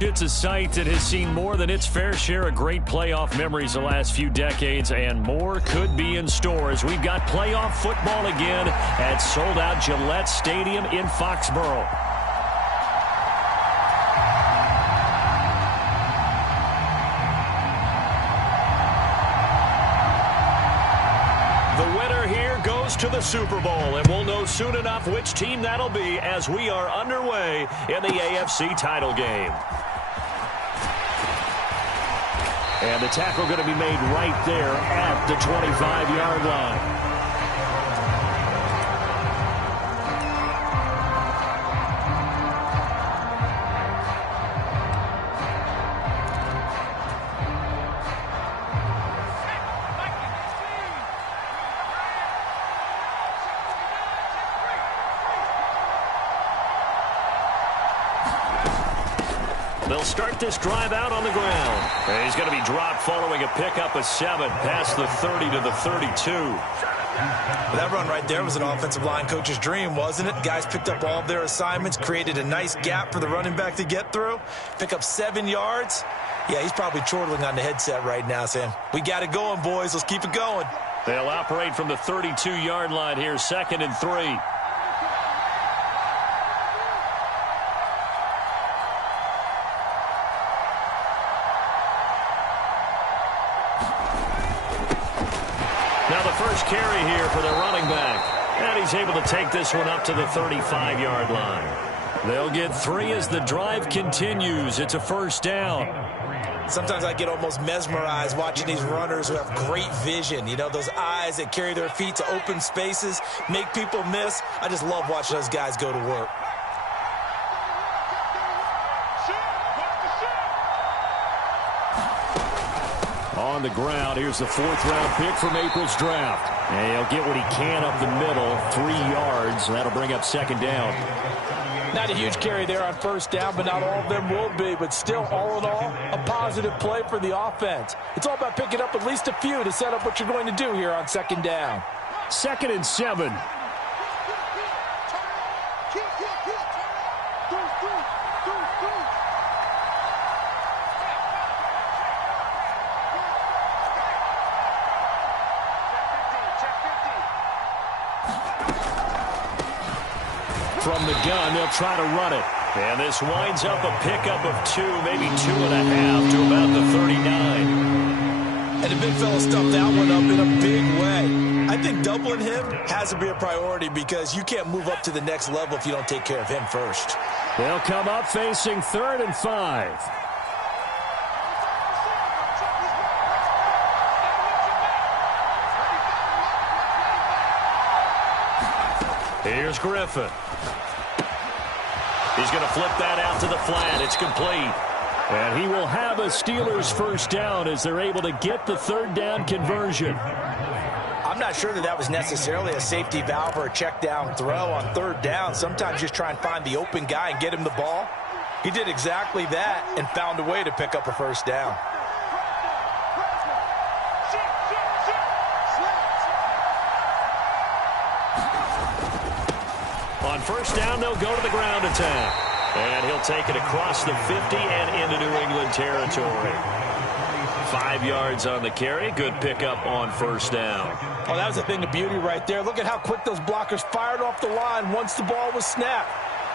It's a site that has seen more than its fair share of great playoff memories the last few decades, and more could be in store as we've got playoff football again at sold-out Gillette Stadium in Foxborough. The winner here goes to the Super Bowl, and we'll know soon enough which team that'll be as we are underway in the AFC title game. And the tackle going to be made right there at the 25-yard line. They'll start this drive out on the ground. And he's going to be dropped following a pickup of 7 past the 30 to the 32. That run right there was an offensive line coach's dream, wasn't it? Guys picked up all of their assignments, created a nice gap for the running back to get through, pick up 7 yards. Yeah, he's probably chortling on the headset right now saying, we got it going, boys. Let's keep it going. They'll operate from the 32-yard line here, 2nd and 3. Now the first carry here for the running back. And he's able to take this one up to the 35-yard line. They'll get 3 as the drive continues. It's a first down. Sometimes I get almost mesmerized watching these runners who have great vision. You know, those eyes that carry their feet to open spaces, make people miss. I just love watching those guys go to work. On the ground, here's the 4th-round pick from April's draft. And he'll get what he can up the middle, 3 yards. That'll bring up 2nd down. Not a huge carry there on first down, but not all of them will be. But still, all in all, a positive play for the offense. It's all about picking up at least a few to set up what you're going to do here on 2nd down. 2nd and 7. From the gun, they'll try to run it. And this winds up a pickup of 2, maybe 2.5 to about the 39. And the big fella stuffed that one up in a big way. I think doubling him has to be a priority because you can't move up to the next level if you don't take care of him first. They'll come up facing 3rd and 5. Here's Griffin. He's going to flip that out to the flat. It's complete. And he will have a Steelers first down as they're able to get the 3rd down conversion. I'm not sure that was necessarily a safety valve or a check down throw on 3rd down. Sometimes just try and find the open guy and get him the ball. He did exactly that and found a way to pick up a first down. On first down, they'll go to the ground attack. And he'll take it across the 50 and into New England territory. 5 yards on the carry. Good pickup on first down. Oh, that was a thing of beauty right there. Look at how quick those blockers fired off the line once the ball was snapped.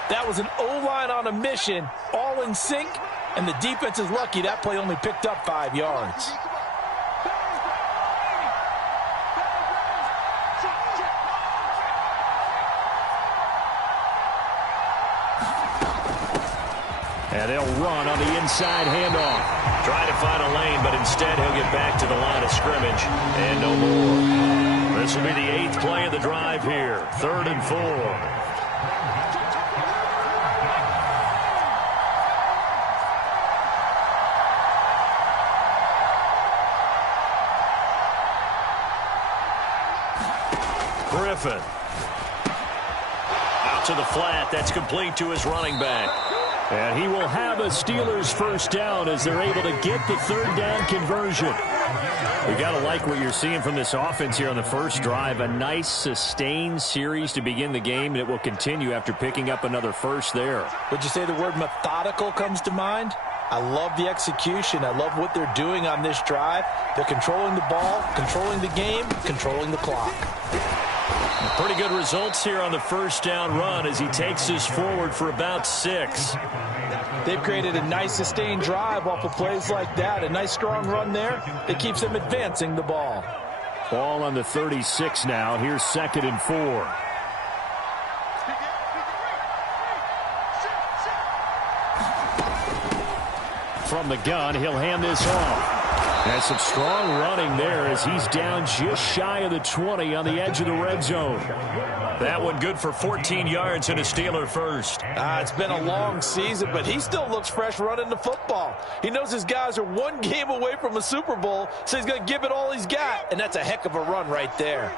That was an O-line on a mission, all in sync, and the defense is lucky that play only picked up 5 yards. And they'll run on the inside handoff. Trying to find a lane, but instead he'll get back to the line of scrimmage. And no more. This will be the 8th play of the drive here. 3rd and 4. Griffin. Out to the flat. That's complete to his running back. And he will have a Steelers first down as they're able to get the third down conversion. We got to like what you're seeing from this offense here on the first drive. A nice sustained series to begin the game, and it will continue after picking up another first there. Would you say the word methodical comes to mind? I love the execution. I love what they're doing on this drive. They're controlling the ball, controlling the game, controlling the clock. Pretty good results here on the first down run as he takes us forward for about 6. They've created a nice sustained drive off of plays like that. A nice strong run there that keeps them advancing the ball. Ball on the 36 now. Here's 2nd and 4. From the gun, he'll hand this off. And some strong running there as he's down just shy of the 20 on the edge of the red zone. That one good for 14 yards and a Steeler first. It's been a long season, but he still looks fresh running the football. He knows his guys are one game away from a Super Bowl, so he's going to give it all he's got. And that's a heck of a run right there.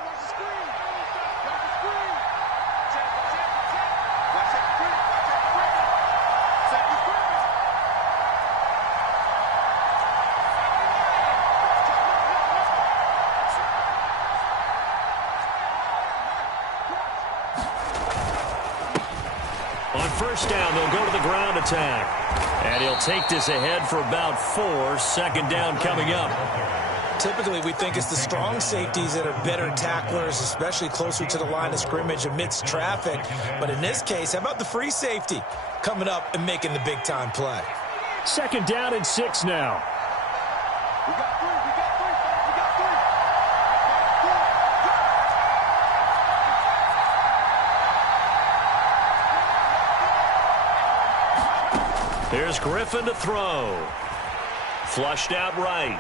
First down, they'll go to the ground attack. And he'll take this ahead for about 4. 2nd down coming up. Typically, we think it's the strong safeties that are better tacklers, especially closer to the line of scrimmage amidst traffic. But in this case, how about the free safety coming up and making the big-time play? 2nd down and 6 now. We got 3. Here's Griffin to throw. Flushed out right.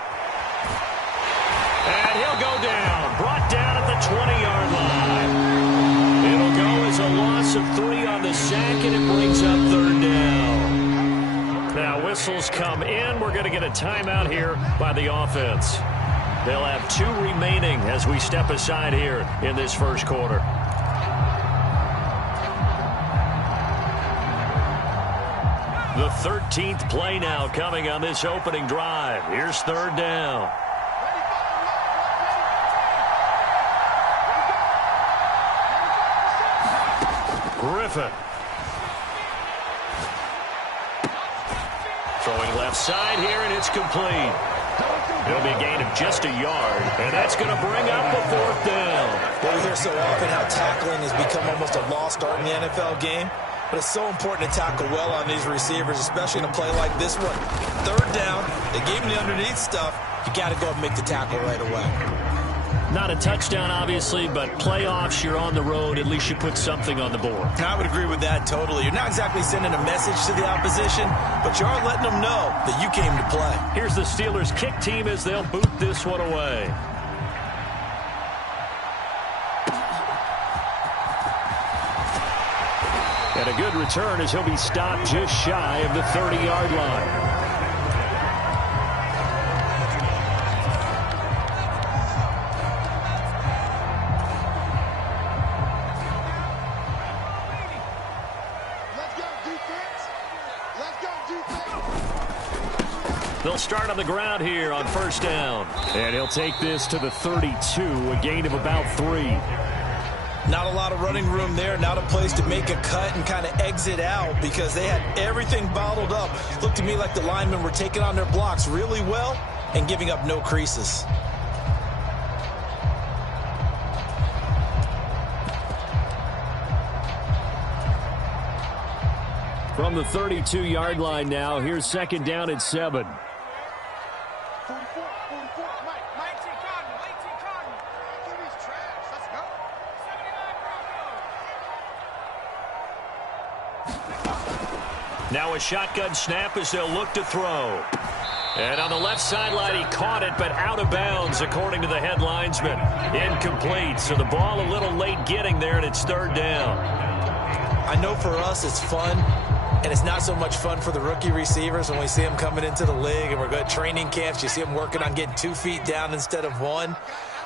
And he'll go down. Brought down at the 20-yard line. It'll go as a loss of 3 on the sack, and it brings up 3rd down. Now whistles come in. We're going to get a timeout here by the offense. They'll have 2 remaining as we step aside here in this first quarter. The 13th play now coming on this opening drive. Here's 3rd down. Griffin. Throwing left side here, and it's complete. It'll be a gain of just a yard, and that's going to bring up a 4th down. Well, we hear so often how tackling has become almost a lost art in the NFL game. But it's so important to tackle well on these receivers, especially in a play like this one. 3rd down, they gave him the underneath stuff. You got to go and make the tackle right away. Not a touchdown, obviously, but playoffs, you're on the road. At least you put something on the board. I would agree with that totally. You're not exactly sending a message to the opposition, but you are letting them know that you came to play. Here's the Steelers kick team as they'll boot this one away. And a good return as he'll be stopped just shy of the 30-yard line. They'll start on the ground here on 1st down. And he'll take this to the 32, a gain of about 3. Not a lot of running room there, not a place to make a cut and kind of exit out because they had everything bottled up. Looked to me like the linemen were taking on their blocks really well and giving up no creases. From the 32-yard line now, here's 2nd down and 7. Now a shotgun snap as they'll look to throw. And on the left sideline, he caught it, but out of bounds, according to the head linesman. Incomplete, so the ball a little late getting there, and it's 3rd down. I know for us it's fun, and it's not so much fun for the rookie receivers when we see them coming into the league, and we're good training camps. You see them working on getting 2 feet down instead of 1.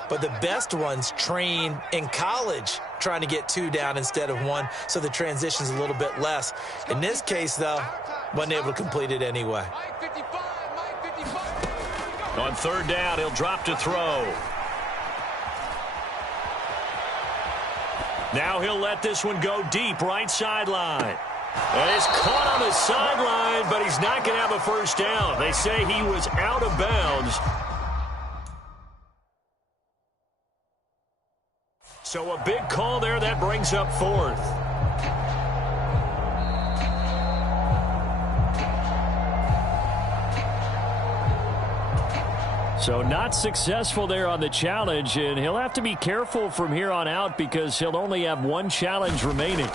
But the best ones train in college trying to get 2 down instead of 1, so the transition's a little bit less. In this case, though, Wasn't able to complete it anyway. On third down, he'll drop to throw. Now he'll let this one go deep, right sideline. And it's caught on the sideline, but he's not going to have a first down. They say he was out of bounds. So a big call there. That brings up fourth. So not successful there on the challenge, and he'll have to be careful from here on out because he'll only have one challenge remaining.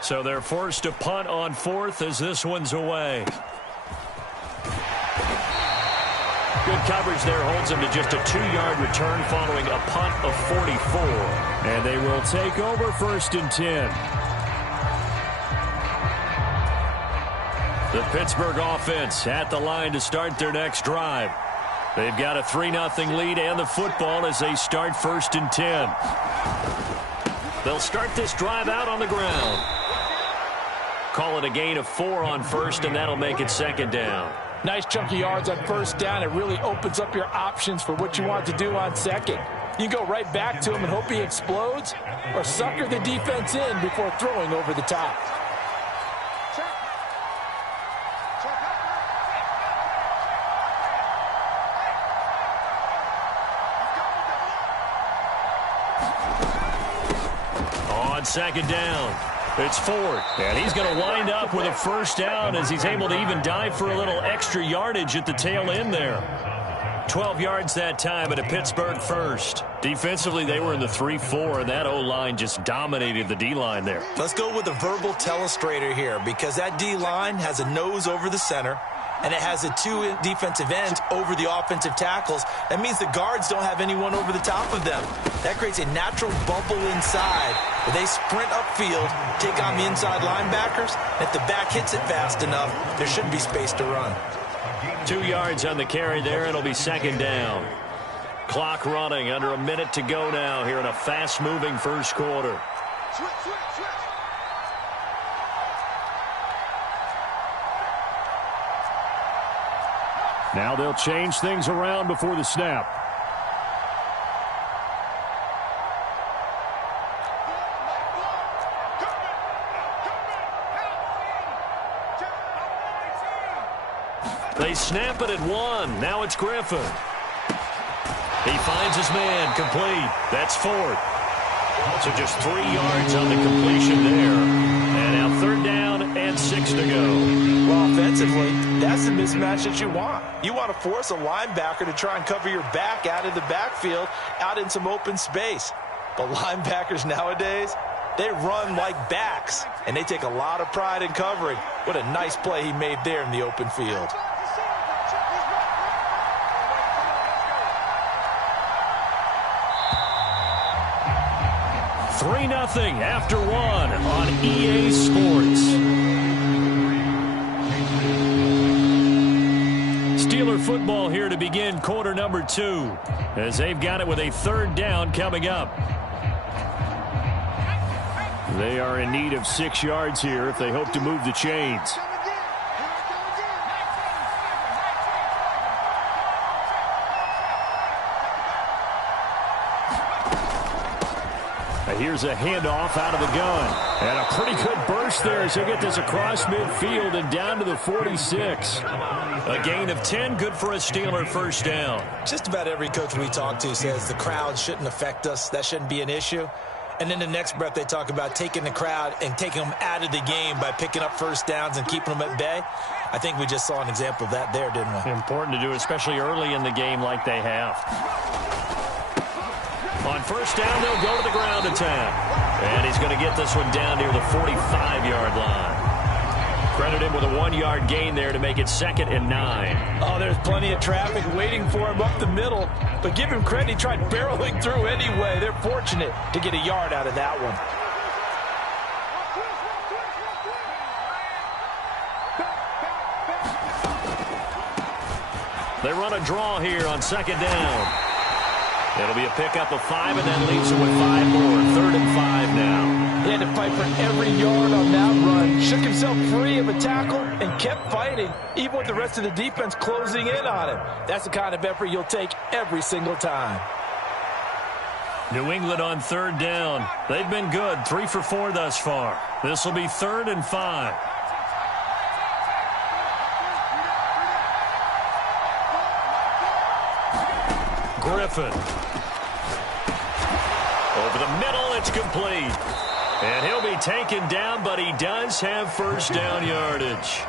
So they're forced to punt on fourth as this one's away. Good coverage there holds him to just a 2-yard return following a punt of 44. And they will take over first and 10. The Pittsburgh offense at the line to start their next drive. They've got a 3-0 lead and the football as they start first and 10. They'll start this drive out on the ground. Call it a gain of 4 on first, and that'll make it second down. Nice chunky yards on first down. It really opens up your options for what you want to do on second. You go right back to him and hope he explodes, or sucker the defense in before throwing over the top. On second down, it's Ford, and he's going to wind up with a first down as he's able to even dive for a little extra yardage at the tail end there. 12 yards that time at a Pittsburgh first. Defensively, they were in the 3-4, and that O-line just dominated the D-line there. Let's go with a verbal telestrator here because that D-line has a nose over the center, and it has a 2 defensive ends over the offensive tackles. That means the guards don't have anyone over the top of them. That creates a natural bubble inside where they sprint upfield, take on the inside linebackers. If the back hits it fast enough, there should be space to run. 2 yards on the carry there. It'll be second down. Clock running, under a minute to go now here in a fast-moving first quarter. Now they'll change things around before the snap. They snap it at 1. Now it's Griffin. He finds his man, complete. That's Ford. So just 3 yards on the completion there. And now third down and 6 to go. Well, offensively, that's the mismatch that you want. You want to force a linebacker to try and cover your back out of the backfield, out in some open space. But linebackers nowadays, they run like backs, and they take a lot of pride in covering. What a nice play he made there in the open field. 3-0 after 1 on EA Sports. Steeler football here to begin quarter number 2 as they've got it with a third down coming up. They are in need of 6 yards here if they hope to move the chains. Here's a handoff out of the gun. And a pretty good burst there as he'll get this across midfield and down to the 46. A gain of 10, good for a Steeler first down. Just about every coach we talk to says the crowd shouldn't affect us. That shouldn't be an issue. And then the next breath they talk about taking the crowd and taking them out of the game by picking up first downs and keeping them at bay. I think we just saw an example of that there, didn't we? Important to do, especially early in the game like they have. On first down, they'll go to the ground attack. And he's going to get this one down near the 45-yard line. Credit him with a 1-yard gain there to make it 2nd and 9. Oh, there's plenty of traffic waiting for him up the middle. But give him credit, he tried barreling through anyway. They're fortunate to get a yard out of that one. They run a draw here on second down. It'll be a pickup of 5, and that leaves them with 5 more. 3rd and 5 now. He had to fight for every yard on that run. Shook himself free of a tackle and kept fighting, even with the rest of the defense closing in on him. That's the kind of effort you'll take every single time. New England on third down. They've been good, 3 for 4 thus far. This will be 3rd and 5. Griffin. Over the middle, it's complete. And he'll be taken down, but he does have first down yardage.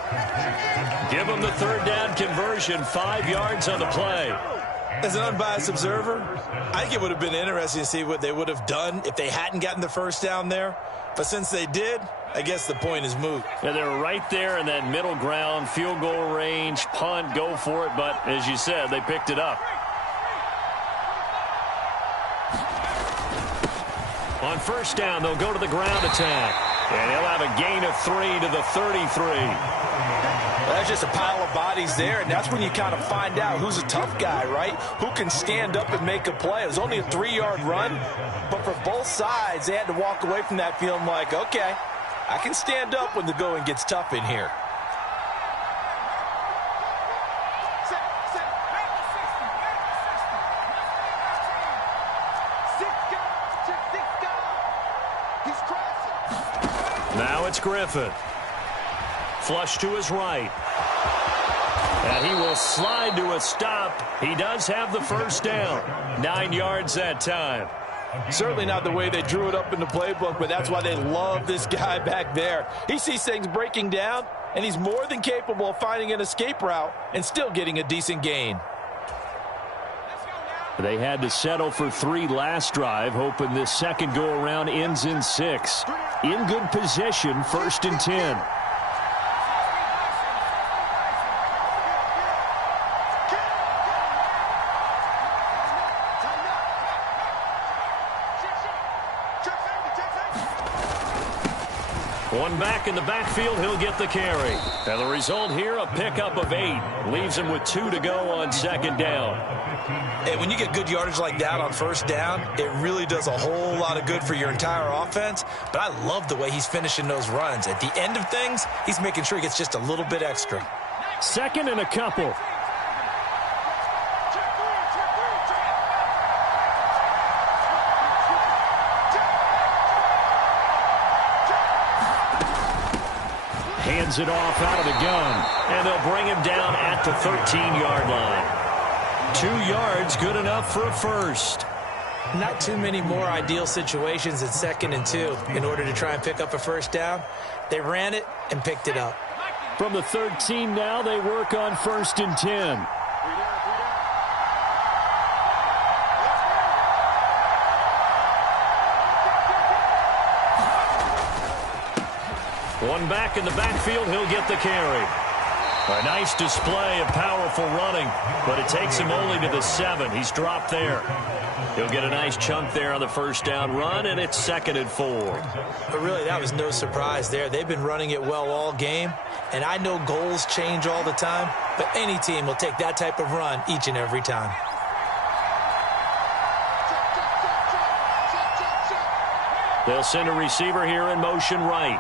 Give him the third down conversion, 5 yards on the play. As an unbiased observer, I think it would have been interesting to see what they would have done if they hadn't gotten the first down there. But since they did, I guess the point is moot. Yeah, they were right there in that middle ground, field goal range, punt, go for it. But as you said, they picked it up. On first down, they'll go to the ground attack. And he'll have a gain of 3 to the 33. That's just a pile of bodies there, and that's when you kind of find out who's a tough guy, right? Who can stand up and make a play. It was only a 3-yard run, but for both sides, they had to walk away from that feeling like, okay, I can stand up when the going gets tough in here. Now it's Griffin. Flush to his right. And he will slide to a stop. He does have the first down. 9 yards that time. Certainly not the way they drew it up in the playbook, but that's why they love this guy back there. He sees things breaking down, and he's more than capable of finding an escape route and still getting a decent gain. They had to settle for 3 last drive, hoping this second go-around ends in 6. In good position, 1st and 10. One back in the backfield, he'll get the carry. And the result here, a pickup of 8. Leaves him with 2 to go on second down. Hey, when you get good yardage like that on first down, it really does a whole lot of good for your entire offense. But I love the way he's finishing those runs. At the end of things, he's making sure he gets just a little bit extra. 2nd and a couple. Hands it off out of the gun. And they'll bring him down at the 13-yard line. 2 yards, good enough for a first. Not too many more ideal situations in 2nd and 2 in order to try and pick up a first down. They ran it and picked it up. From the 13 now, they work on 1st and 10. One back in the backfield, he'll get the carry. A nice display of powerful running, but it takes him only to the 7. He's dropped there. He'll get a nice chunk there on the first down run, and it's 2nd and 4. But really, that was no surprise there. They've been running it well all game, and I know goals change all the time, but any team will take that type of run each and every time. They'll send a receiver here in motion right.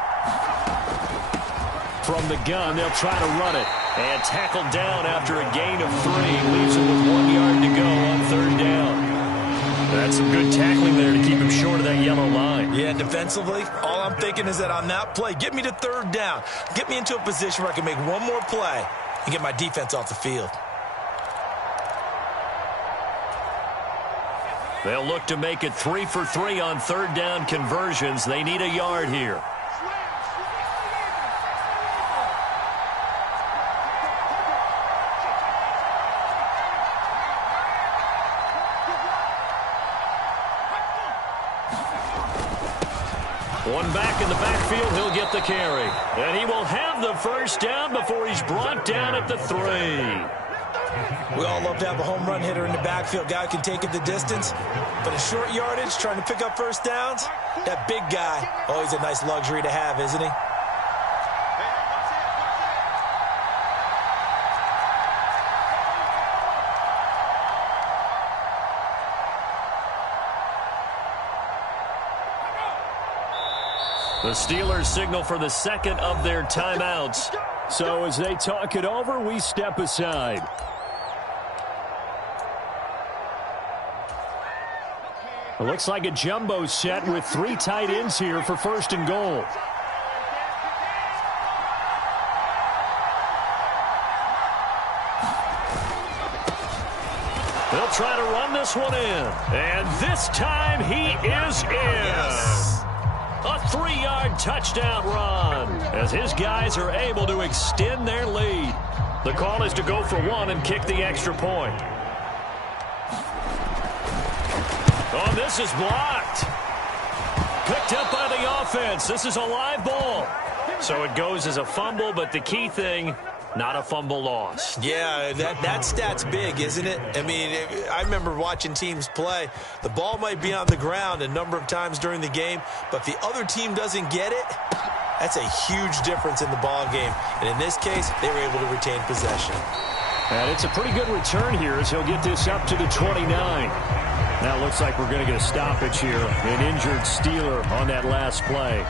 From the gun, they'll try to run it. And tackled down after a gain of 3. Leaves him with 1 yard to go on 3rd down. That's some good tackling there to keep him short of that yellow line. Yeah, defensively, all I'm thinking is that on that play, get me to 3rd down. Get me into a position where I can make one more play and get my defense off the field. They'll look to make it 3 for 3 on 3rd down conversions. They need a yard here. One back in the backfield, he'll get the carry. And he will have the first down before he's brought down at the 3. We all love to have a home run hitter in the backfield. Guy can take it the distance. But in short yardage, trying to pick up first downs, that big guy, always a nice luxury to have, isn't he? The Steelers signal for the second of their timeouts. So as they talk it over, we step aside. It looks like a jumbo set with 3 tight ends here for first and goal. They'll try to run this one in. And this time he is in. Yes. A 3-yard touchdown run as his guys are able to extend their lead. The call is to go for 1 and kick the extra point. Oh, this is blocked. Picked up by the offense. This is a live ball. So it goes as a fumble, but the key thing, not a fumble loss. Yeah, that stat's big, isn't it? I mean, I remember watching teams play. The ball might be on the ground a number of times during the game, but if the other team doesn't get it, that's a huge difference in the ball game. And in this case, they were able to retain possession. And it's a pretty good return here as he'll get this up to the 29. Now it looks like we're going to get a stoppage here. An injured Steeler on that last play.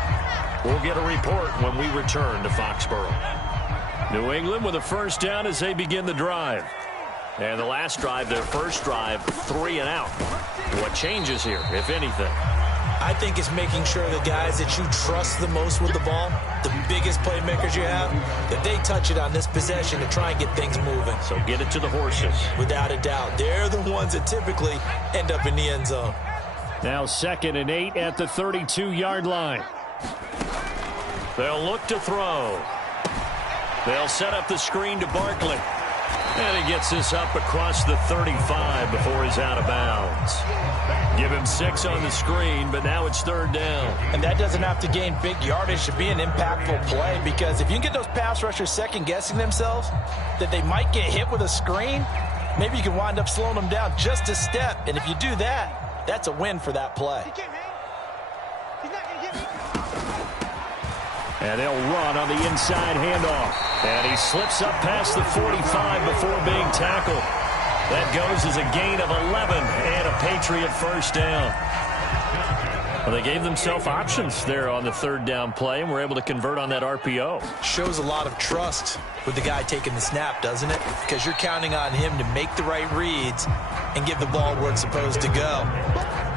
We'll get a report when we return to Foxborough. New England with a first down as they begin the drive. And the last drive, their first drive, 3 and out. What changes here, if anything? I think it's making sure the guys that you trust the most with the ball, the biggest playmakers you have, that they touch it on this possession to try and get things moving. So get it to the horses. Without a doubt. They're the ones that typically end up in the end zone. Now 2nd and 8 at the 32-yard line. They'll look to throw. They'll set up the screen to Barkley. And he gets this up across the 35 before he's out of bounds. Give him 6 on the screen, but now it's 3rd down. And that doesn't have to gain big yardage to be an impactful play, because if you can get those pass rushers second-guessing themselves that they might get hit with a screen, maybe you can wind up slowing them down just a step. And if you do that, that's a win for that play. And they'll run on the inside handoff. And he slips up past the 45 before being tackled. That goes as a gain of 11 and a Patriot first down. Well, they gave themselves options there on the 3rd down play and were able to convert on that RPO. Shows a lot of trust with the guy taking the snap, doesn't it? Because you're counting on him to make the right reads and give the ball where it's supposed to go.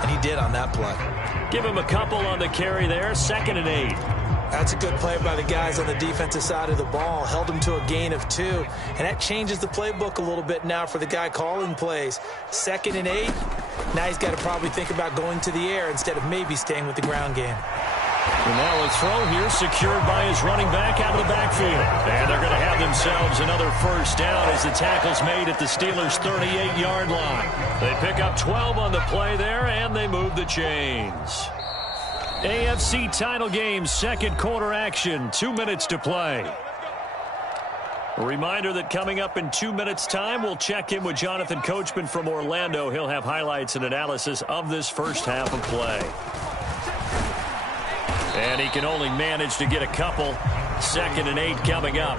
And he did on that play. Give him a couple on the carry there, 2nd and 8. That's a good play by the guys on the defensive side of the ball. Held him to a gain of 2. And that changes the playbook a little bit now for the guy calling plays. 2nd and 8. Now he's got to probably think about going to the air instead of maybe staying with the ground game. And now a throw here secured by his running back out of the backfield. And they're going to have themselves another first down as the tackle's made at the Steelers' 38-yard line. They pick up 12 on the play there, and they move the chains. AFC title game, 2nd quarter action, 2 minutes to play. A reminder that coming up in 2 minutes' time, we'll check in with Jonathan Coachman from Orlando. He'll have highlights and analysis of this first half of play. And he can only manage to get a couple. 2nd and 8 coming up.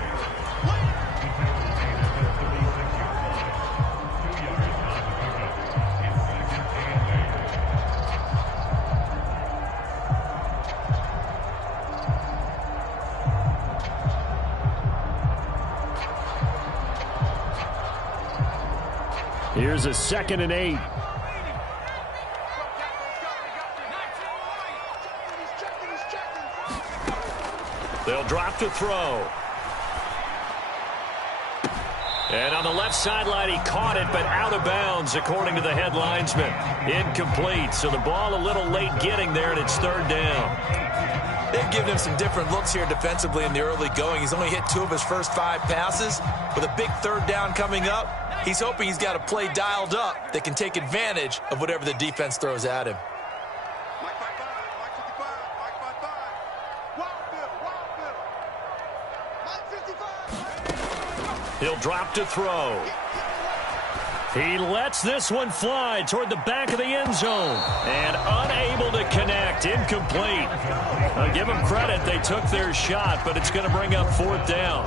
Here's a 2nd and 8. They'll drop to throw. And on the left sideline, he caught it, but out of bounds, according to the head linesman. Incomplete, so the ball a little late getting there, and it's 3rd down. They've given him some different looks here defensively in the early going. He's only hit 2 of his first 5 passes. With a big 3rd down coming up, he's hoping he's got a play dialed up that can take advantage of whatever the defense throws at him. He'll drop to throw. He lets this one fly toward the back of the end zone. And unable to connect. Incomplete. I'll give them credit. They took their shot, but it's going to bring up 4th down.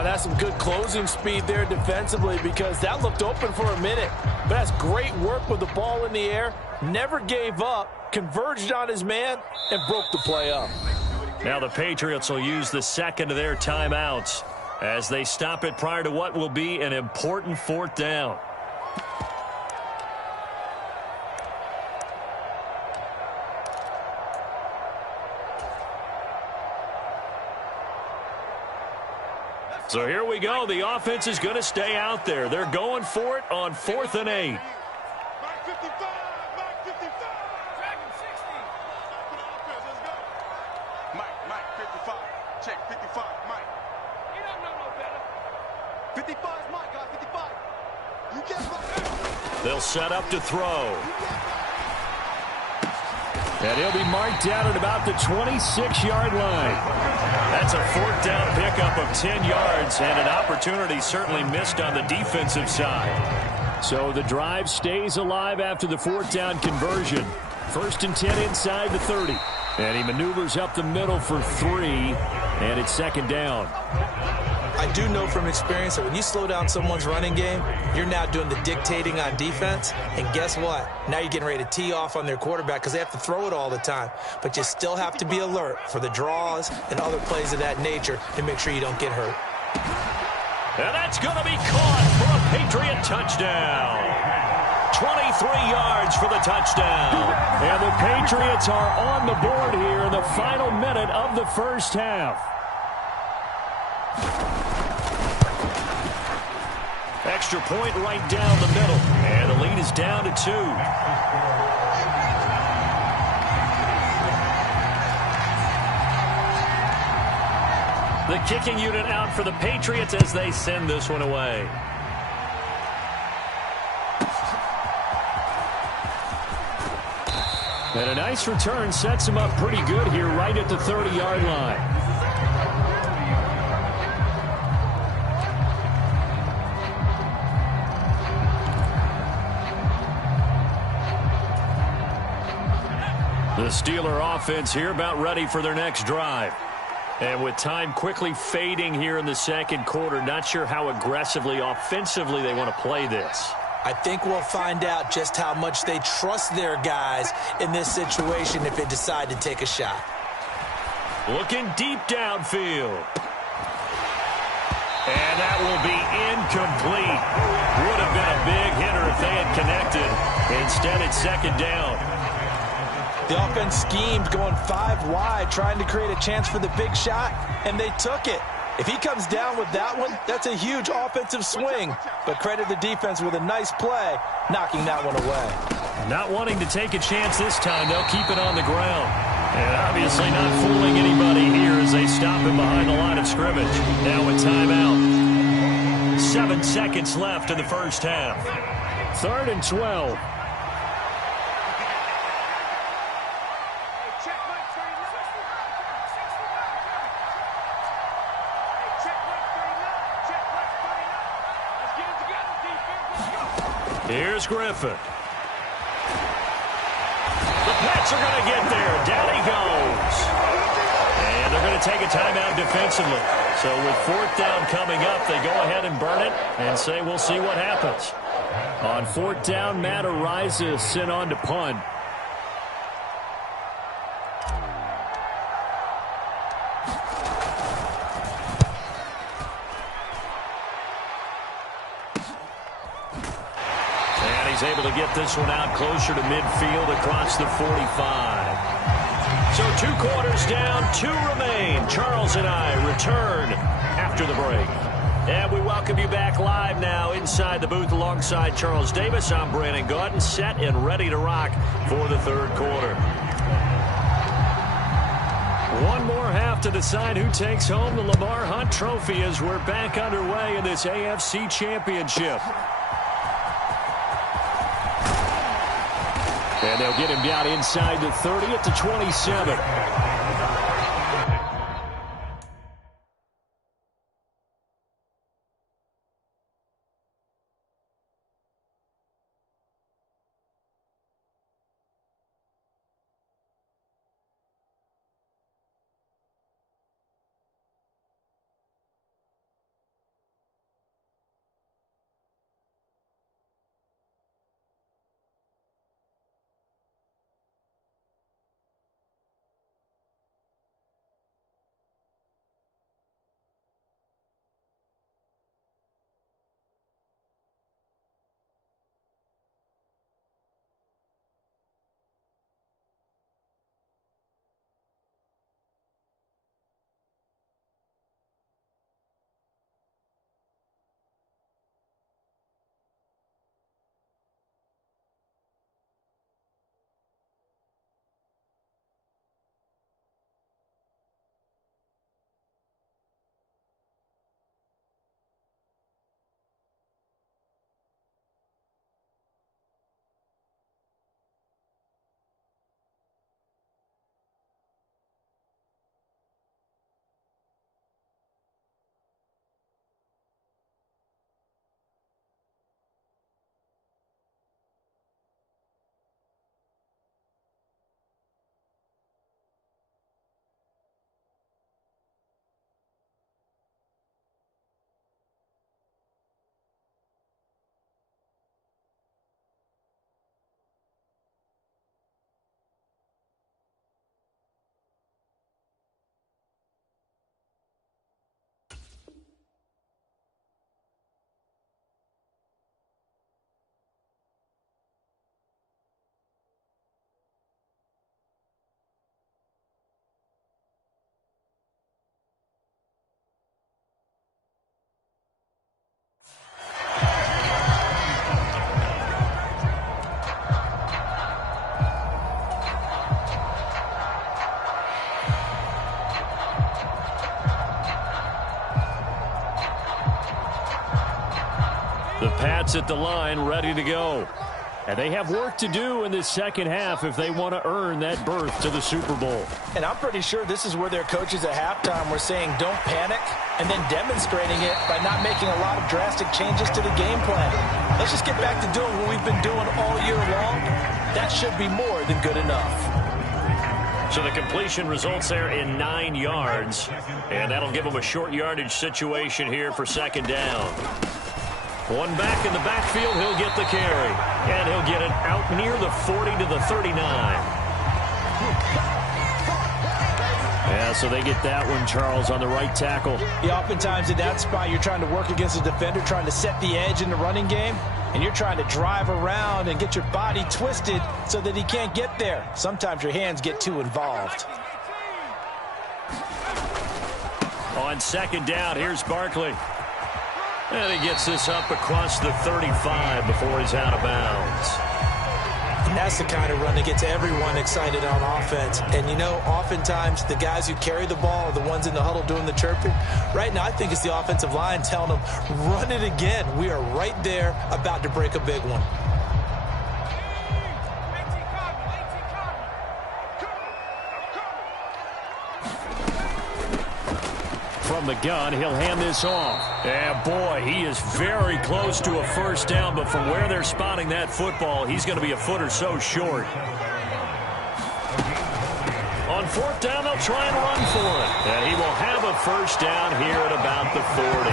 That's some good closing speed there defensively because that looked open for a minute. But that's great work with the ball in the air. Never gave up, converged on his man, and broke the play up. Now the Patriots will use the second of their timeouts as they stop it prior to what will be an important fourth down. So here we go. The offense is going to stay out there. They're going for it on 4th and 8. Mike, 55. Check, 55, Mike. He don't know no better. 55 is Mike, guys, 55. You get my... They'll set up to throw. And he'll be marked down at about the 26-yard line. That's a 4th down pickup of 10 yards and an opportunity certainly missed on the defensive side. So the drive stays alive after the 4th down conversion. 1st and 10 inside the 30. And he maneuvers up the middle for 3, and it's 2nd down. I do know from experience that when you slow down someone's running game, you're now doing the dictating on defense. And guess what? Now you're getting ready to tee off on their quarterback because they have to throw it all the time. But you still have to be alert for the draws and other plays of that nature to make sure you don't get hurt. And that's going to be caught for a Patriot touchdown. 23 yards for the touchdown. And the Patriots are on the board here in the final minute of the first half. Extra point right down the middle. And the lead is down to 2. The kicking unit out for the Patriots as they send this one away. And a nice return sets him up pretty good here right at the 30-yard line. The Steeler offense here about ready for their next drive. And with time quickly fading here in the second quarter, not sure how aggressively, offensively they want to play this. I think we'll find out just how much they trust their guys in this situation if they decide to take a shot. Looking deep downfield. And that will be incomplete. Would have been a big hitter if they had connected. Instead, it's 2nd down. The offense schemed going 5 wide, trying to create a chance for the big shot, and they took it. If he comes down with that one, that's a huge offensive swing. But credit the defense with a nice play, knocking that one away. Not wanting to take a chance this time, they'll keep it on the ground. And obviously not fooling anybody here as they stop him behind the line of scrimmage. Now a timeout. 7 seconds left in the first half. 3rd and 12. Here's Griffin. The Pats are going to get there. Down he goes. And they're going to take a timeout defensively. So with 4th down coming up, they go ahead and burn it and say we'll see what happens. On 4th down, Matt Ariza sent on to punt. Able to get this one out closer to midfield across the 45. So 2 quarters down, 2 remain. Charles and I return after the break. And we welcome you back live now inside the booth alongside Charles Davis. I'm Brandon Gaudin, set and ready to rock for the 3rd quarter. One more half to decide who takes home the Lamar Hunt Trophy as we're back underway in this AFC Championship. And they'll get him down inside the 30 at the 27. Pats at the line, ready to go. And they have work to do in this second half if they want to earn that berth to the Super Bowl. And I'm pretty sure this is where their coaches at halftime were saying don't panic, and then demonstrating it by not making a lot of drastic changes to the game plan. Let's just get back to doing what we've been doing all year long. That should be more than good enough. So the completion results there in 9 yards, and that'll give them a short yardage situation here for second down. One back in the backfield, he'll get the carry. And he'll get it out near the 40 to the 39. Yeah, so they get that one, Charles, on the right tackle. Yeah, oftentimes in that spot, you're trying to work against a defender, trying to set the edge in the running game, and you're trying to drive around and get your body twisted so that he can't get there. Sometimes your hands get too involved. On second down, here's Barkley. And he gets this up across the 35 before he's out of bounds. And that's the kind of run that gets everyone excited on offense. And, you know, oftentimes the guys who carry the ball are the ones in the huddle doing the chirping. Right now, I think it's the offensive line telling them, run it again. We are right there about to break a big one. From the gun, he'll hand this off. Yeah, boy, he is very close to a first down, but from where they're spotting that football, he's going to be a foot or so short. On fourth down, they'll try and run for it. And he will have a first down here at about the 40.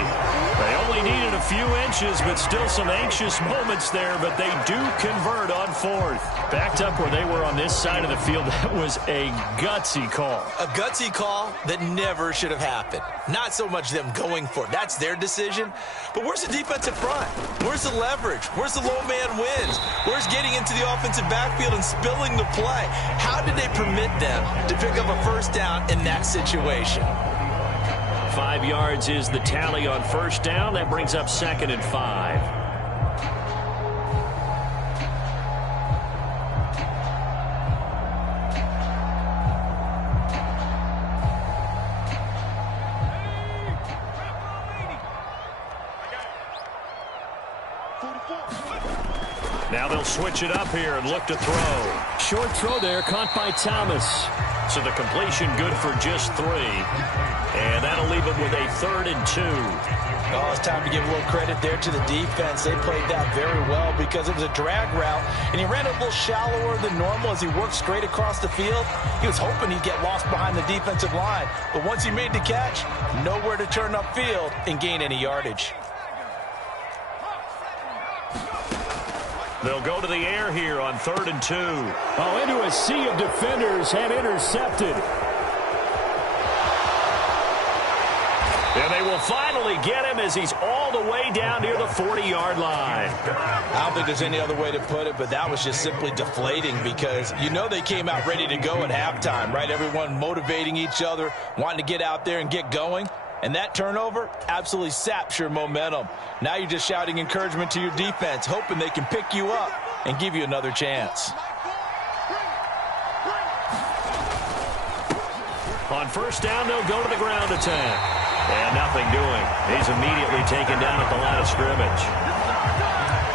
They only needed a few inches, but still some anxious moments there, but they do convert on fourth. Backed up where they were on this side of the field, that was a gutsy call. A gutsy call that never should have happened. Not so much them going for it. That's their decision. But where's the defensive front? Where's the leverage? Where's the low man wins? Where's getting into the offensive backfield and spilling the play? How did they permit them to pick up a first down in that situation? 5 yards is the tally on first down. That brings up 2nd and 5. Now they'll switch it up here and look to throw. Short throw there, caught by Thomas. So the completion good for just 3. And that'll leave it with a 3rd and 2. Oh, it's time to give a little credit there to the defense. They played that very well because it was a drag route, and he ran a little shallower than normal as he worked straight across the field. He was hoping he'd get lost behind the defensive line, but once he made the catch, nowhere to turn upfield and gain any yardage. They'll go to the air here on 3rd and 2. Oh, into a sea of defenders and intercepted. And they will finally get him as he's all the way down near the 40-yard line. I don't think there's any other way to put it, but that was just simply deflating because you know they came out ready to go at halftime, right? Everyone motivating each other, wanting to get out there and get going. And that turnover absolutely saps your momentum. Now you're just shouting encouragement to your defense, hoping they can pick you up and give you another chance. On first down, they'll go to the ground attack. And nothing doing. He's immediately taken down at the line of scrimmage.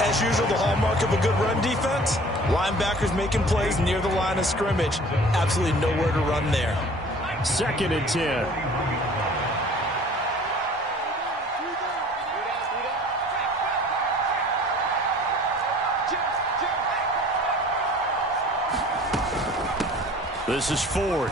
As usual, the hallmark of a good run defense, linebackers making plays near the line of scrimmage. Absolutely nowhere to run there. 2nd and 10. This is Ford.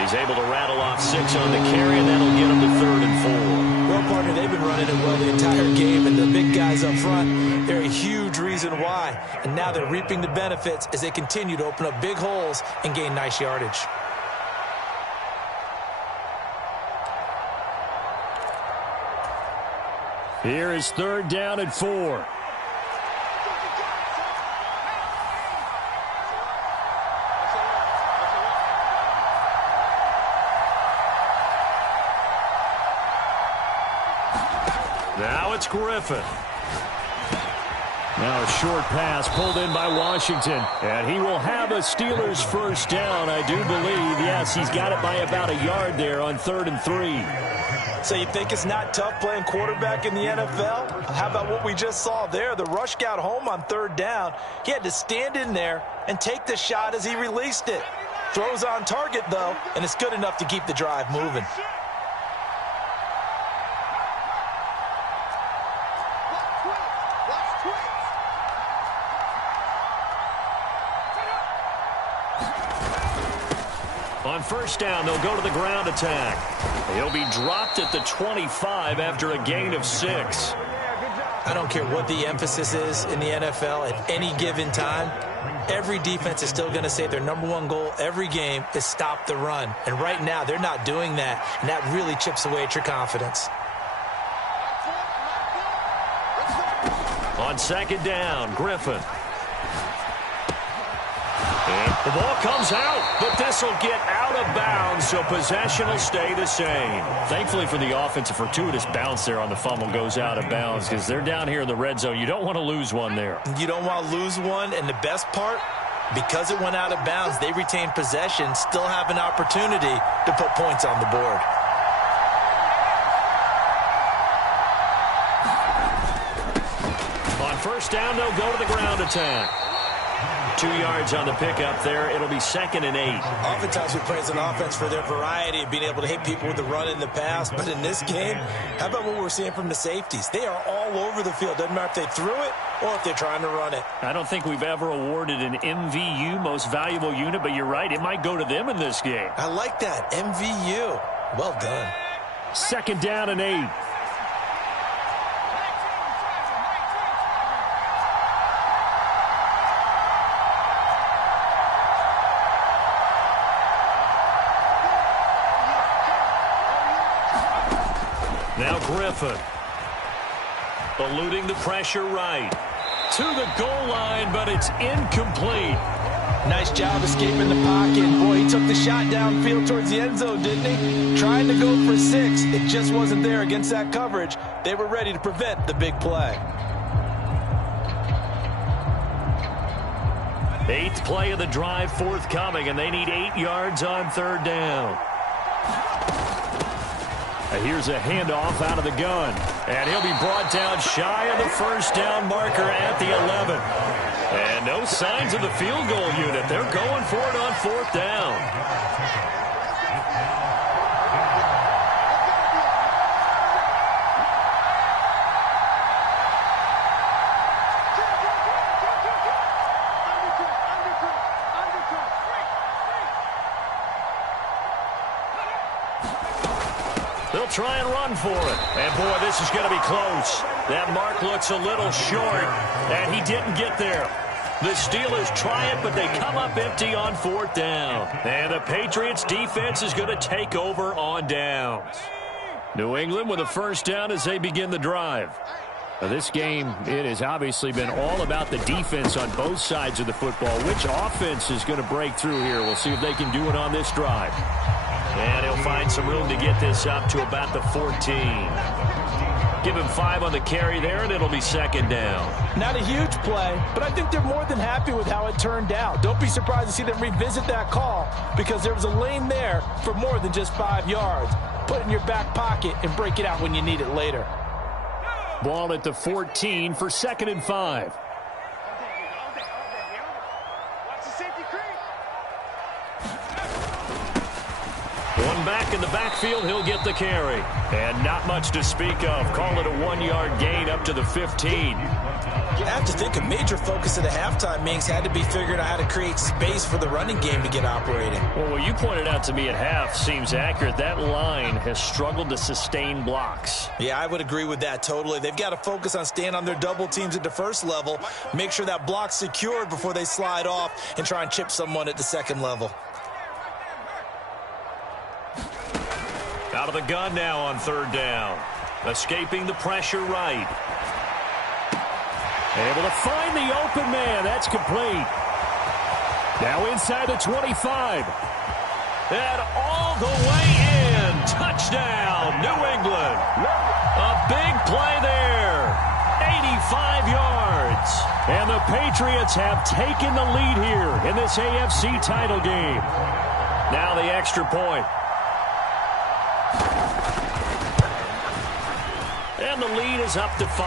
He's able to rattle off 6 on the carry, and that'll get him to 3rd and 4. Well, partner, they've been running it well the entire game, and the big guys up front, they're a huge reason why. And now they're reaping the benefits as they continue to open up big holes and gain nice yardage. Here is 3rd down and 4. Now it's Griffin. Now a short pass pulled in by Washington. And he will have a Steelers first down, I do believe. Yes, he's got it by about a yard there on 3rd and 3. So you think it's not tough playing quarterback in the NFL? How about what we just saw there? The rush got home on third down. He had to stand in there and take the shot as he released it. Throws on target, though, and it's good enough to keep the drive moving. On first down, they'll go to the ground attack. He'll be dropped at the 25 after a gain of 6. I don't care what the emphasis is in the NFL at any given time. Every defense is still going to say their #1 goal every game is stop the run. And right now, they're not doing that, and that really chips away at your confidence. On second down, Griffin. And the ball comes out, but this will get out of bounds, so possession will stay the same. Thankfully for the offense, a fortuitous bounce there on the fumble goes out of bounds because they're down here in the red zone. You don't want to lose one there. You don't want to lose one, and the best part, because it went out of bounds, they retain possession, still have an opportunity to put points on the board. On first down, they'll go to the ground attack. 2 yards on the pickup there. It'll be 2nd and 8. Oftentimes we praise an offense for their variety of being able to hit people with the run in the pass. But in this game, how about what we're seeing from the safeties? They are all over the field. Doesn't matter if they threw it or if they're trying to run it. I don't think we've ever awarded an MVU, most valuable unit, but you're right. It might go to them in this game. I like that. MVU. Well done. 2nd down and 8. Now Griffin, eluding the pressure right. To the goal line, but it's incomplete. Nice job escaping the pocket. Boy, he took the shot downfield towards the end zone, didn't he? Trying to go for 6. It just wasn't there against that coverage. They were ready to prevent the big play. 8th play of the drive forthcoming, and they need 8 yards on third down. Here's a handoff out of the gun. And he'll be brought down shy of the first down marker at the 11. And no signs of the field goal unit. They're going for it on 4th down. They'll try and run for it. And, boy, this is going to be close. That mark looks a little short, and he didn't get there. The Steelers try it, but they come up empty on 4th down. And the Patriots defense is going to take over on downs. New England with a first down as they begin the drive. Now, this game, it has obviously been all about the defense on both sides of the football. Which offense is going to break through here? We'll see if they can do it on this drive. And he'll find some room to get this up to about the 14. Give him 5 on the carry there, and it'll be 2nd down. Not a huge play, but I think they're more than happy with how it turned out. Don't be surprised to see them revisit that call because there was a lane there for more than just 5 yards. Put it in your back pocket and break it out when you need it later. Ball at the 14 for 2nd and 5. One back in the backfield, he'll get the carry. And not much to speak of. Call it a 1-yard gain up to the 15. You have to think a major focus of the halftime meetings had to be figuring out how to create space for the running game to get operating. Well, what you pointed out to me at half seems accurate. That line has struggled to sustain blocks. Yeah, I would agree with that totally. They've got to focus on staying on their double teams at the first level, make sure that block's secured before they slide off and try and chip someone at the second level. Out of the gun now on 3rd down. Escaping the pressure right. Able to find the open man. That's complete. Now inside the 25. And all the way in. Touchdown, New England. A big play there. 85 yards. And the Patriots have taken the lead here in this AFC title game. Now the extra point. and the lead is up to 5.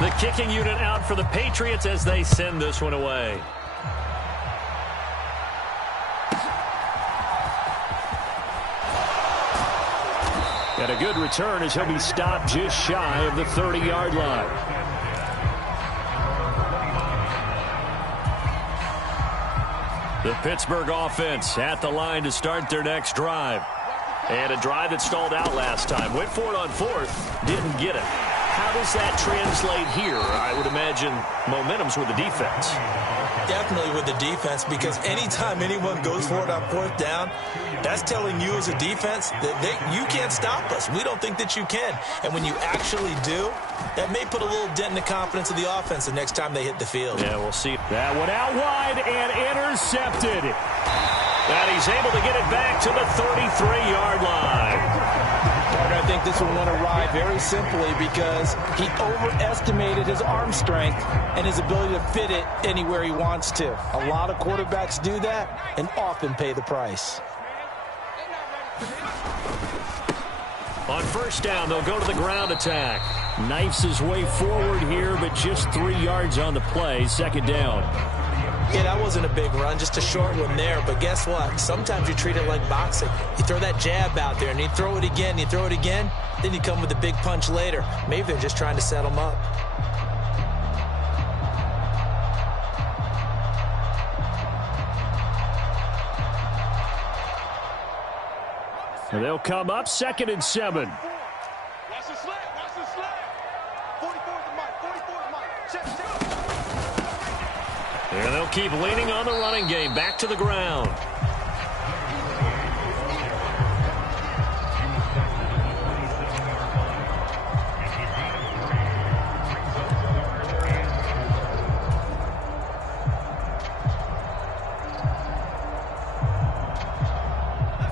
The kicking unit out for the Patriots as they send this one away. And a good return as he'll be stopped just shy of the 30-yard line. The Pittsburgh offense at the line to start their next drive. And a drive that stalled out last time. Went for it on 4th, didn't get it. How does that translate here? I would imagine momentum's with the defense. Definitely with the defense, because anytime anyone goes for it on 4th down, that's telling you as a defense that you can't stop us. We don't think that you can. And when you actually do, that may put a little dent in the confidence of the offense the next time they hit the field. Yeah, we'll see. That one out wide and intercepted. And he's able to get it back to the 33-yard line. I think this one went awry very simply because he overestimated his arm strength and his ability to fit it anywhere he wants to. A lot of quarterbacks do that and often pay the price. On 1st down, they'll go to the ground attack. Knifes his way forward here, but just 3 yards on the play. 2nd down. Yeah, that wasn't a big run, just a short one there. But guess what? Sometimes you treat it like boxing. You throw that jab out there, and you throw it again, then you come with a big punch later. Maybe they're just trying to set them up. And they'll come up 2nd and 7. Watch the slant, watch the slant. 44's the mic, 44's mic. Check. And they'll keep leaning on the running game. Back to the ground.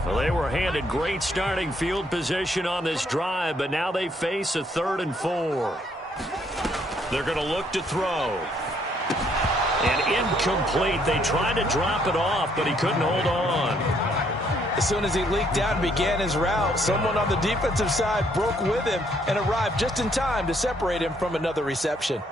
Well, they were handed great starting field position on this drive, but now they face a 3rd and 4. They're going to look to throw. And incomplete. They tried to drop it off, but he couldn't hold on. As soon as he leaked out and began his route, someone on the defensive side broke with him and arrived just in time to separate him from another reception.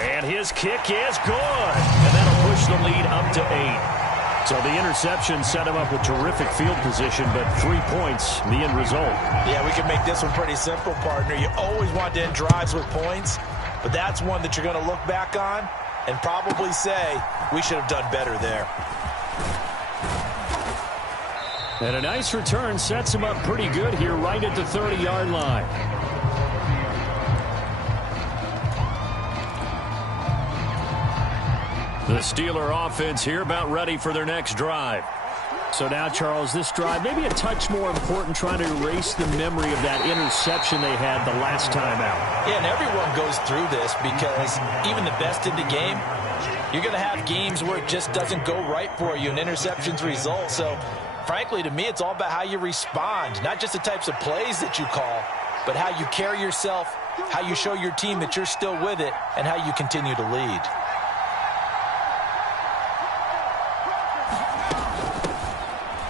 And his kick is good. And that'll push the lead up to 8. So the interception set him up with terrific field position, but 3 points, the end result. Yeah, we can make this one pretty simple, partner. You always want to end drives with points, but that's one that you're going to look back on and probably say, we should have done better there. And a nice return sets him up pretty good here right at the 30-yard line. The Steeler offense here about ready for their next drive. So now, Charles, this drive maybe a touch more important, trying to erase the memory of that interception they had the last time out. Yeah, and everyone goes through this because even the best in the game, you're going to have games where it just doesn't go right for you and interceptions result. So, frankly, to me, it's all about how you respond, not just the types of plays that you call, but how you carry yourself, how you show your team that you're still with it, and how you continue to lead.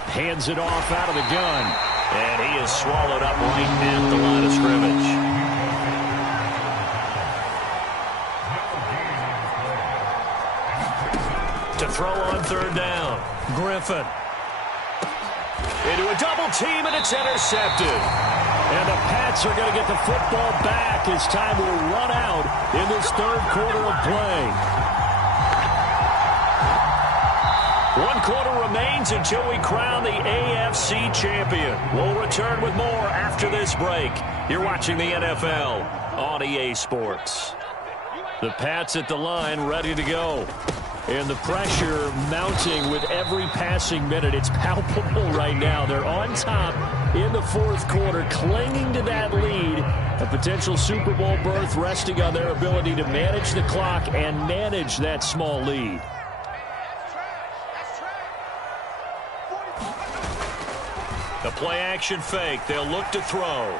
Hands it off out of the gun. And he is swallowed up right at the line of scrimmage. To throw on 3rd down. Griffin. Into a double team, and it's intercepted. And the Pats are going to get the football back as time will run out in this 3rd quarter of play. 1 quarter remains until we crown the AFC champion. We'll return with more after this break. You're watching the NFL on EA Sports. The Pats at the line, ready to go. And the pressure mounting with every passing minute. It's palpable right now. They're on top in the 4th quarter, clinging to that lead. A potential Super Bowl berth resting on their ability to manage the clock and manage that small lead. A play-action fake. They'll look to throw.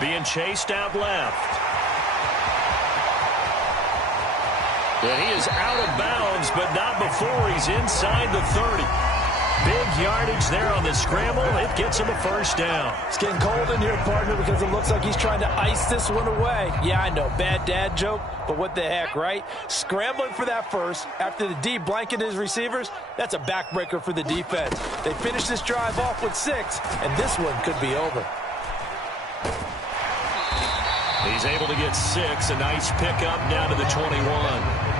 Being chased out left. And he is out of bounds, but not before he's inside the 30. Big yardage there on the scramble. It gets him a first down. It's getting cold in here, partner, because it looks like he's trying to ice this one away. Yeah, I know, bad dad joke, but what the heck, right? Scrambling for that first after the D blanketed his receivers, that's a backbreaker for the defense. They finished this drive off with 6, and this one could be over. He's able to get 6, a nice pickup down to the 21.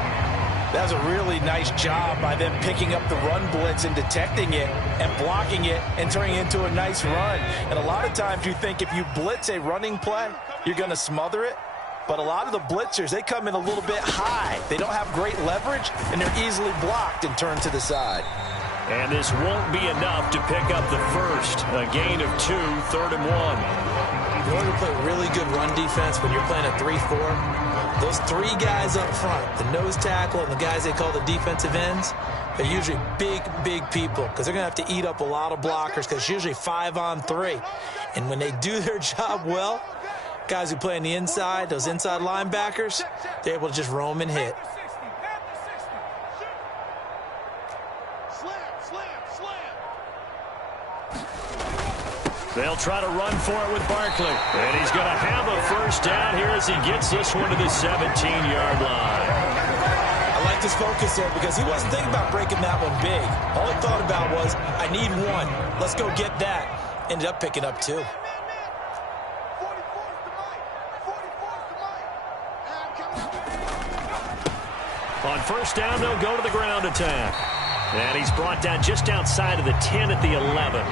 That was a really nice job by them picking up the run blitz and detecting it and blocking it and turning it into a nice run. And a lot of times you think if you blitz a running play, you're going to smother it. But a lot of the blitzers, they come in a little bit high. They don't have great leverage, and they're easily blocked and turned to the side. And this won't be enough to pick up the first. A gain of 2, 3rd and 1. In order to play really good run defense when you're playing a 3-4, those 3 guys up front, the nose tackle and the guys they call the defensive ends, they're usually big, big people because they're going to have to eat up a lot of blockers because it's usually 5 on 3. And when they do their job well, guys who play on the inside, those inside linebackers, they're able to just roam and hit. They'll try to run for it with Barkley. And he's going to have a first down here as he gets this one to the 17-yard line. I like this focus there because he wasn't thinking about breaking that one big. All he thought about was, I need 1. Let's go get that. Ended up picking up 2. On first down, they'll go to the ground attack. And he's brought down just outside of the 10 at the 11.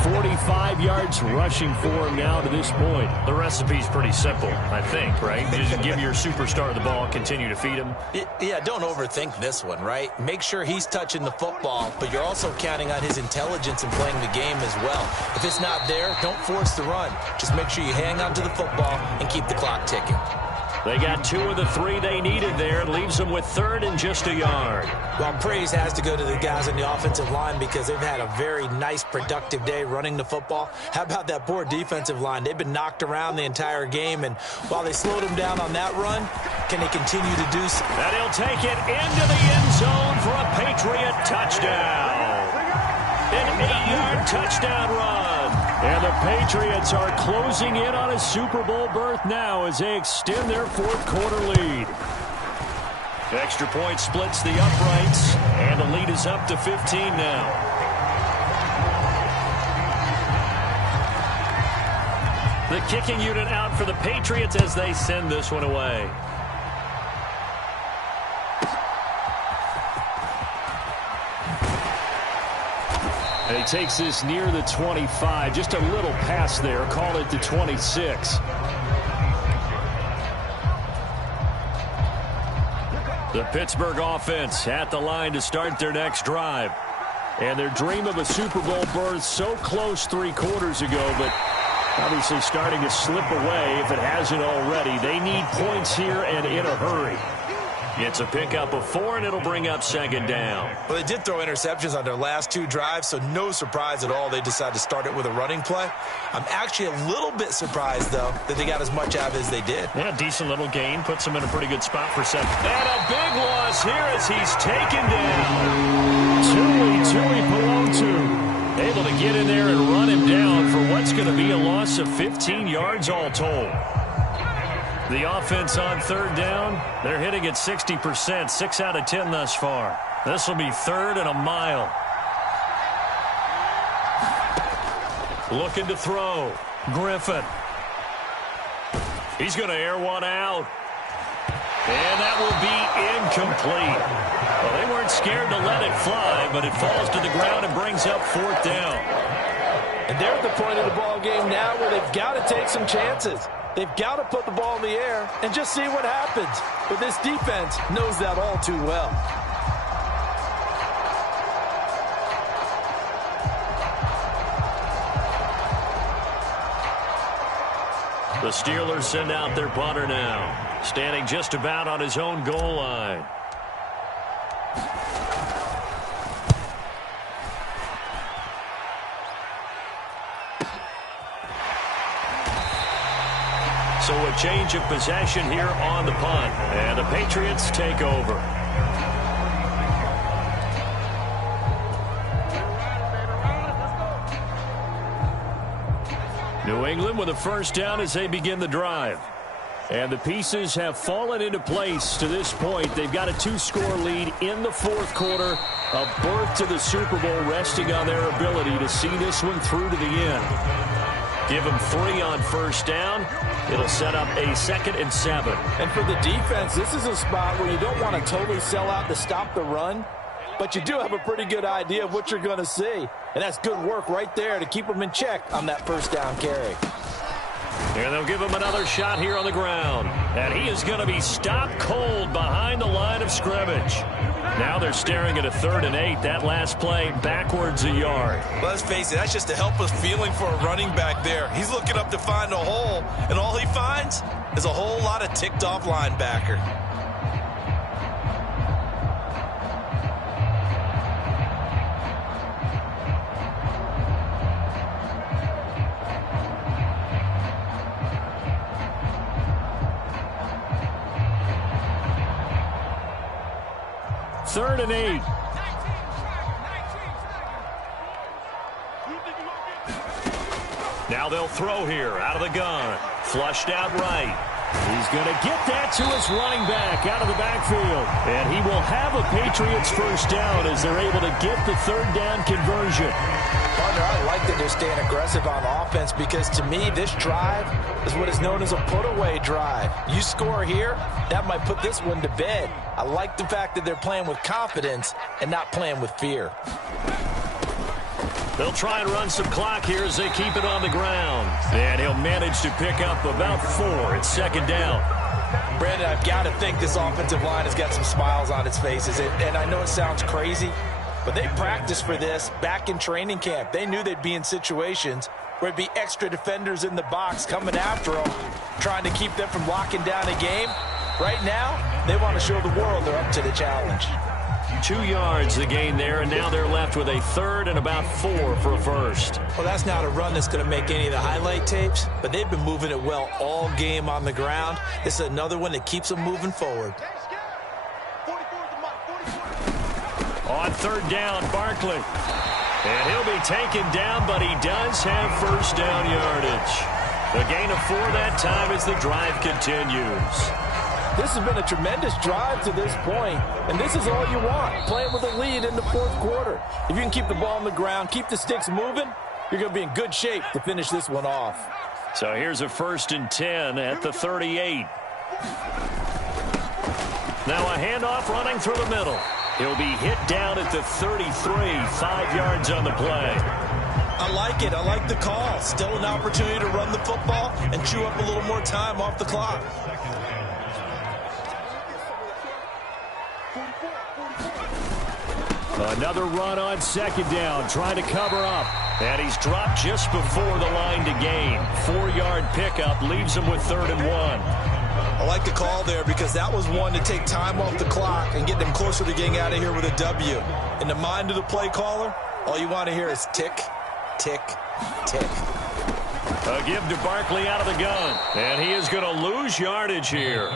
45 yards rushing for him now to this point. The recipe's pretty simple, I think, right? Just give your superstar the ball, continue to feed him. Yeah, don't overthink this one, right? Make sure he's touching the football, but you're also counting on his intelligence in playing the game as well. If it's not there, don't force the run. Just make sure you hang on to the football and keep the clock ticking. They got 2 of the 3 they needed there. Leaves them with 3rd and just a yard. Well, praise has to go to the guys on the offensive line because they've had a very nice, productive day running the football. How about that poor defensive line? They've been knocked around the entire game, and while they slowed them down on that run, can they continue to do so? And he'll take it into the end zone for a Patriot touchdown. An 8-yard touchdown run. And the Patriots are closing in on a Super Bowl berth now as they extend their 4th quarter lead. Extra point splits the uprights, and the lead is up to 15 now. The kicking unit out for the Patriots as they send this one away. And he takes this near the 25. Just a little pass there. Call it the 26. The Pittsburgh offense at the line to start their next drive. And their dream of a Super Bowl berth so close 3 quarters ago, but obviously starting to slip away if it hasn't already. They need points here and in a hurry. It's a pickup of 4, and it'll bring up 2nd down. Well, they did throw interceptions on their last 2 drives, so no surprise at all they decided to start it with a running play. I'm actually a little bit surprised, though, that they got as much out of it as they did. Yeah, decent little gain. Puts them in a pretty good spot for 2nd. And a big loss here as he's taken down. Tui Palontu able to get in there and run him down for what's going to be a loss of 15 yards all told. The offense on 3rd down, they're hitting at 60%, 6 out of 10 thus far. This will be 3rd and a mile. Looking to throw. Griffin. He's going to air one out. And that will be incomplete. Well, they weren't scared to let it fly, but it falls to the ground and brings up 4th down. And they're at the point of the ball game now where they've got to take some chances. They've got to put the ball in the air and just see what happens. But this defense knows that all too well. The Steelers send out their punter now, standing just about on his own goal line. So a change of possession here on the punt. And the Patriots take over. New England with a first down as they begin the drive. And the pieces have fallen into place to this point. They've got a 2-score lead in the fourth quarter. A berth to the Super Bowl resting on their ability to see this one through to the end. Give them 3 on first down. It'll set up a 2nd and 7. And for the defense, this is a spot where you don't want to totally sell out to stop the run, but you do have a pretty good idea of what you're going to see. And that's good work right there to keep them in check on that first down carry. And they'll give him another shot here on the ground. And he is going to be stopped cold behind the line of scrimmage. Now they're staring at a 3rd and 8. That last play backwards a yard. Let's face it, that's just a helpless feeling for a running back there. He's looking up to find a hole, and all he finds is a whole lot of ticked-off linebacker. Third and 8. Now they'll throw here out of the gun. Flushed out right. He's going to get that to his running back out of the backfield. And he will have a Patriots first down as they're able to get the 3rd down conversion. Partner, I like that they're staying aggressive on offense because to me, this drive is what is known as a put-away drive. You score here, that might put this one to bed. I like the fact that they're playing with confidence and not playing with fear. They'll try and run some clock here as they keep it on the ground. And he'll manage to pick up about 4. It's 2nd down. Brandon, I've got to think this offensive line has got some smiles on its faces. And I know it sounds crazy, but they practiced for this back in training camp. They knew they'd be in situations where it'd be extra defenders in the box coming after them, trying to keep them from locking down a game. Right now, they want to show the world they're up to the challenge. 2 yards the gain there, and now they're left with a 3rd and about 4 for a first. Well, that's not a run that's going to make any of the highlight tapes, but they've been moving it well all game on the ground. This is another one that keeps them moving forward. On 3rd down, Barkley. And he'll be taken down, but he does have first down yardage. The gain of 4 that time as the drive continues. This has been a tremendous drive to this point, and this is all you want, playing with a lead in the fourth quarter. If you can keep the ball on the ground, keep the sticks moving, you're going to be in good shape to finish this one off. So here's a 1st and 10 at the 38. Now a handoff running through the middle. He'll be hit down at the 33, 5 yards on the play. I like it. I like the call. Still an opportunity to run the football and chew up a little more time off the clock. Another run on 2nd down, trying to cover up. And he's dropped just before the line to gain. 4-yard pickup leaves him with 3rd and 1. I like the call there because that was one to take time off the clock and get them closer to getting out of here with a W. In the mind of the play caller, all you want to hear is tick, tick, tick. A give to Barkley out of the gun. And he is going to lose yardage here.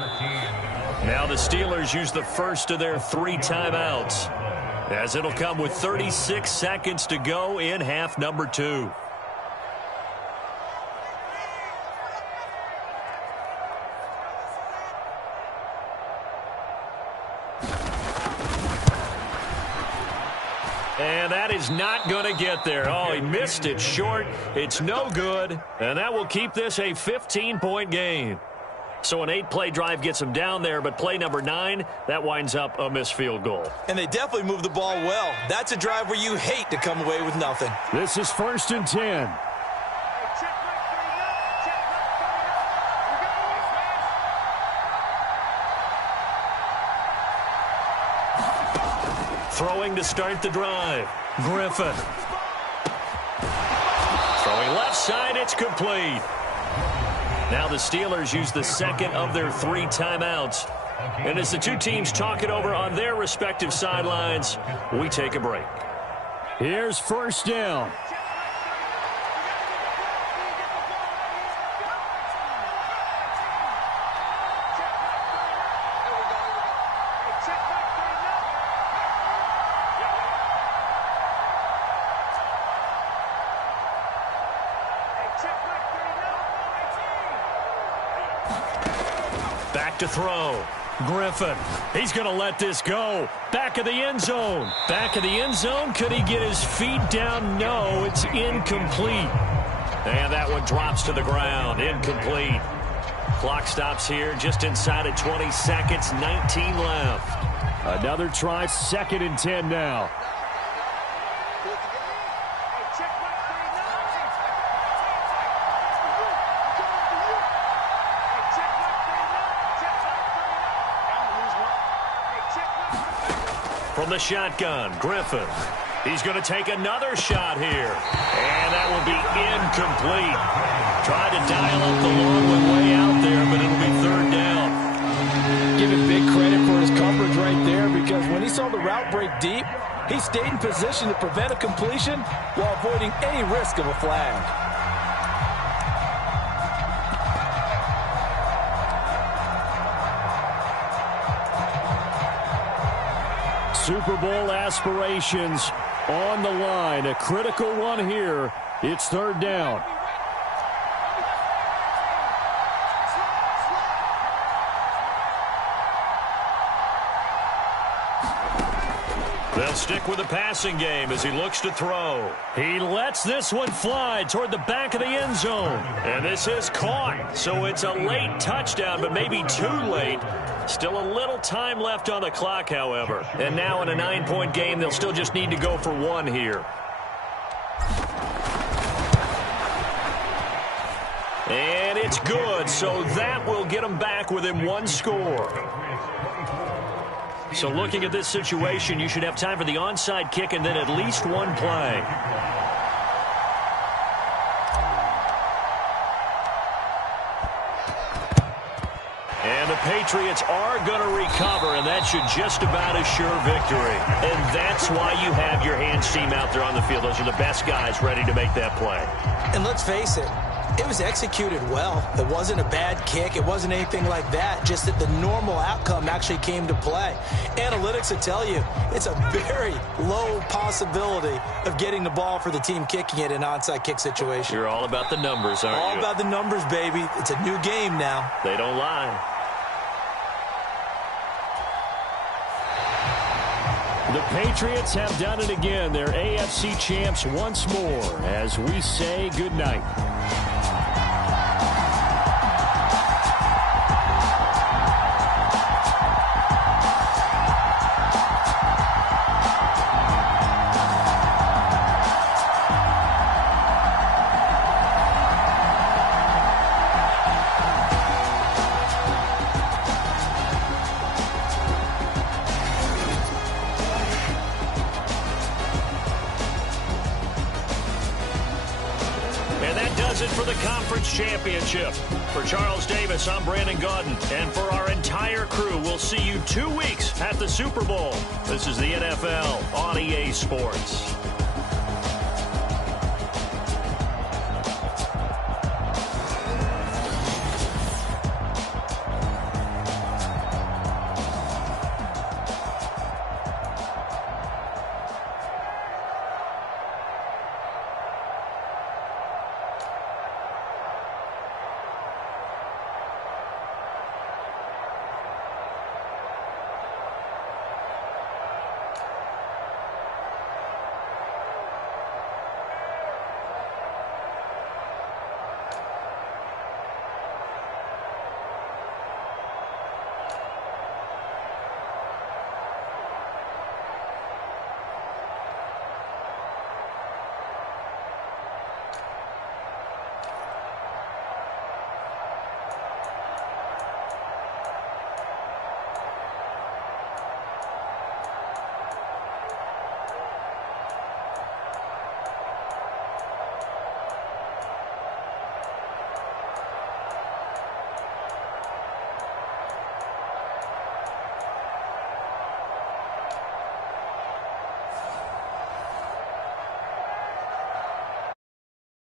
Now the Steelers use the first of their 3 timeouts, as it'll come with 36 seconds to go in half number 2. And that is not going to get there. Oh, he missed it short. It's no good. And that will keep this a 15-point game. So an 8-play drive gets him down there, but play number 9, that winds up a missed field goal. And they definitely moved the ball well. That's a drive where you hate to come away with nothing. This is 1st and 10. Throwing to start the drive. Griffin. Throwing left side, it's complete. Now the Steelers use the 2nd of their 3 timeouts. And as the 2 teams talk it over on their respective sidelines, we take a break. Here's 1st down. Back to throw. Griffin. He's going to let this go. Back of the end zone. Back of the end zone. Could he get his feet down? No, it's incomplete. And that one drops to the ground. Incomplete. Clock stops here just inside of 20 seconds. 19 left. Another try. 2nd and 10 now. From the shotgun, Griffin. He's going to take another shot here. And that will be incomplete. Tried to dial up the long one way out there, but it'll be 3rd down. Give him big credit for his coverage right there, because when he saw the route break deep, he stayed in position to prevent a completion while avoiding any risk of a flag. Super Bowl aspirations on the line. A critical one here. It's 3rd down. They'll stick with the passing game as he looks to throw. He lets this one fly toward the back of the end zone. And this is caught. So it's a late touchdown, but maybe too late. Still a little time left on the clock, however. And now in a 9-point game, they'll still just need to go for 1 here. And it's good, so that will get them back within 1 score. So looking at this situation, you should have time for the onside kick and then at least 1 play. And the Patriots are going to recover, and that should just about assure victory. And that's why you have your hands team out there on the field. Those are the best guys ready to make that play. And let's face it, it was executed well. It wasn't a bad kick. It wasn't anything like that. Just that the normal outcome actually came to play. Analytics will tell you it's a very low possibility of getting the ball for the team kicking it in an onside kick situation. You're all about the numbers, aren't you? All about the numbers, baby. It's a new game now. They don't lie. The Patriots have done it again. They're AFC champs once more as we say goodnight. For the conference championship. For Charles Davis, I'm Brandon Gaudin. And for our entire crew, we'll see you 2 weeks at the Super Bowl. This is the NFL on EA Sports.